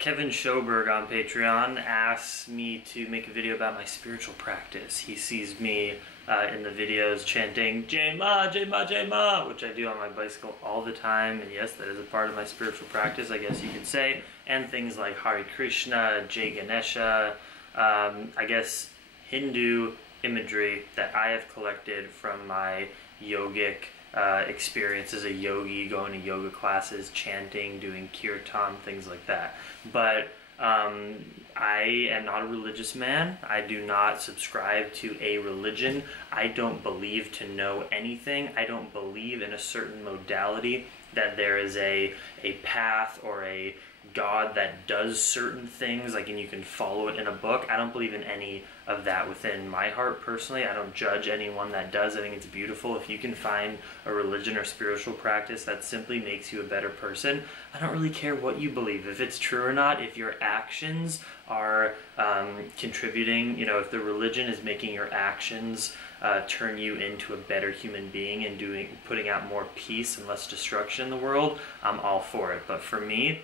Kevin Schoberg on Patreon asked me to make a video about my spiritual practice. He sees me in the videos chanting Jai Ma, Jai Ma, Jai Ma, which I do on my bicycle all the time, and yes, that is a part of my spiritual practice, I guess you could say, and things like Hare Krishna, Jai Ganesha, I guess Hindu imagery that I have collected from my yogic experience as a yogi, going to yoga classes, chanting, doing kirtan, things like that. But I am not a religious man. I do not subscribe to a religion. I don't believe to know anything. I don't believe in a certain modality, that there is a path or a God that does certain things, like, and you can follow it in a book. I don't believe in any of that within my heart personally. I don't judge anyone that does. I think it's beautiful if you can find a religion or spiritual practice that simply makes you a better person. I don't really care what you believe, if it's true or not, if your actions are contributing, you know, if the religion is making your actions turn you into a better human being and putting out more peace and less destruction in the world, I'm all for it. But for me,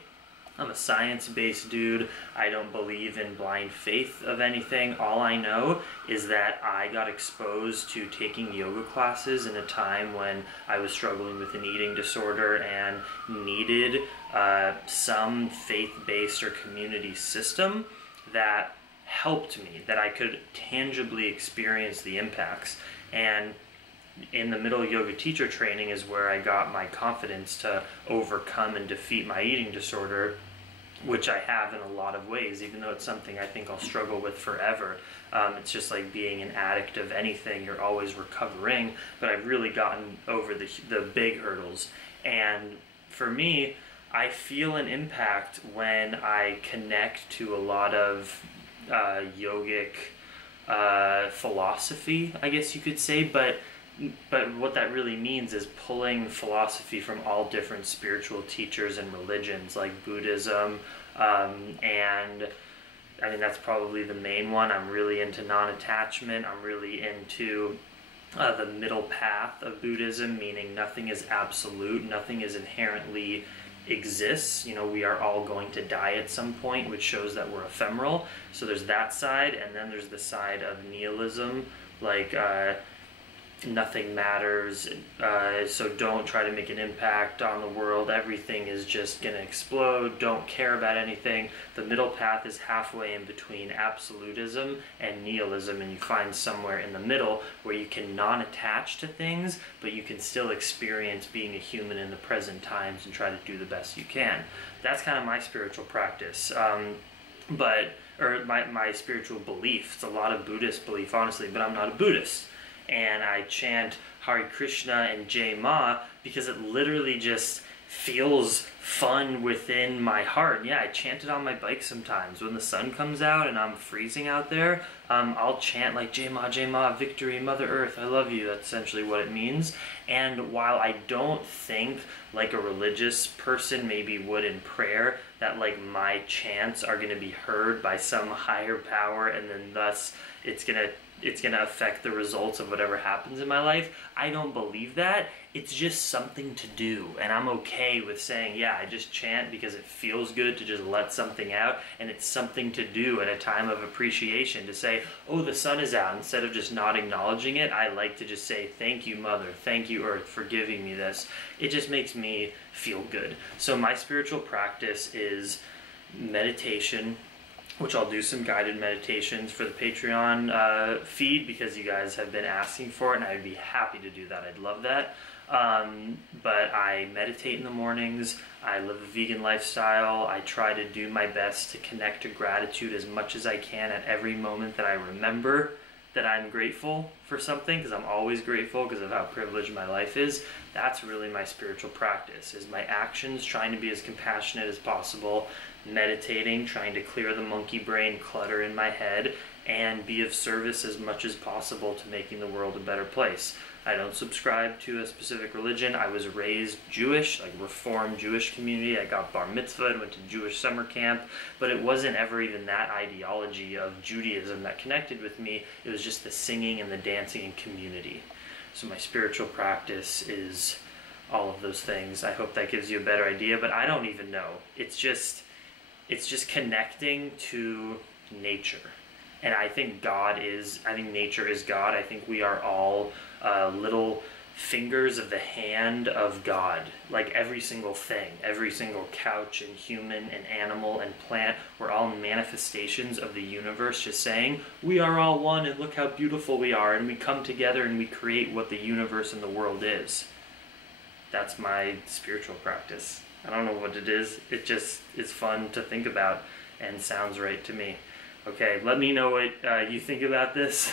I'm a science-based dude. I don't believe in blind faith of anything. All I know is that I got exposed to taking yoga classes in a time when I was struggling with an eating disorder and needed some faith-based or community system that helped me, that I could tangibly experience the impacts. And in the middle yoga teacher training is where I got my confidence to overcome and defeat my eating disorder, which I have in a lot of ways, even though it's something I think I'll struggle with forever. It's just like being an addict of anything, you're always recovering, but I've really gotten over the big hurdles. And for me, I feel an impact when I connect to a lot of yogic philosophy, I guess you could say, but what that really means is pulling philosophy from all different spiritual teachers and religions, like Buddhism, and I mean, that's probably the main one. I'm really into non-attachment. I'm really into the middle path of Buddhism, meaning nothing is absolute, nothing is inherently exists. You know, we are all going to die at some point, which shows that we're ephemeral. So there's that side, and then there's the side of nihilism, like nothing matters, so don't try to make an impact on the world, everything is just gonna explode, don't care about anything. The middle path is halfway in between absolutism and nihilism, and you find somewhere in the middle where you can non-attach to things, but you can still experience being a human in the present times and try to do the best you can. That's kind of my spiritual practice, or my spiritual belief. It's a lot of Buddhist belief, honestly, but I'm not a Buddhist. And I chant Hare Krishna and Jai Ma because it literally just feels fun within my heart. Yeah, I chant it on my bike sometimes. When the sun comes out and I'm freezing out there, I'll chant like Jai Ma, victory, Mother Earth, I love you. That's essentially what it means. And while I don't think like a religious person maybe would in prayer, that like my chants are going to be heard by some higher power and then thus it's gonna affect the results of whatever happens in my life, I don't believe that. It's just something to do, and I'm okay with saying, yeah, I just chant because it feels good to just let something out, and it's something to do at a time of appreciation, to say, oh, the sun is out, instead of just not acknowledging it. I like to just say, thank you, Mother, thank you, Earth, for giving me this. It just makes me feel good. So my spiritual practice is meditation, which I'll do some guided meditations for the Patreon feed because you guys have been asking for it, and I'd be happy to do that. I'd love that. But I meditate in the mornings, I live a vegan lifestyle, I try to do my best to connect to gratitude as much as I can at every moment that I remember that I'm grateful for something, because I'm always grateful because of how privileged my life is. That's really my spiritual practice, is my actions, trying to be as compassionate as possible, meditating, trying to clear the monkey brain clutter in my head, and be of service as much as possible to making the world a better place. I don't subscribe to a specific religion. I was raised Jewish, like Reformed Jewish community. I got bar mitzvahed, went to Jewish summer camp, but it wasn't ever even that ideology of Judaism that connected with me. It was just the singing and the dancing and community. So my spiritual practice is all of those things. I hope that gives you a better idea, but I don't even know. It's just, it's just connecting to nature. And I think I think nature is God. I think we are all little fingers of the hand of God. Like every single thing, every single couch and human and animal and plant, we're all manifestations of the universe just saying, we are all one and look how beautiful we are, and we come together and we create what the universe and the world is. That's my spiritual practice. I don't know what it is. It just is fun to think about and sounds right to me. Okay, let me know what you think about this,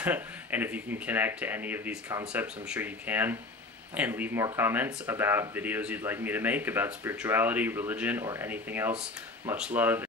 and if you can connect to any of these concepts, I'm sure you can. And leave more comments about videos you'd like me to make about spirituality, religion, or anything else. Much love.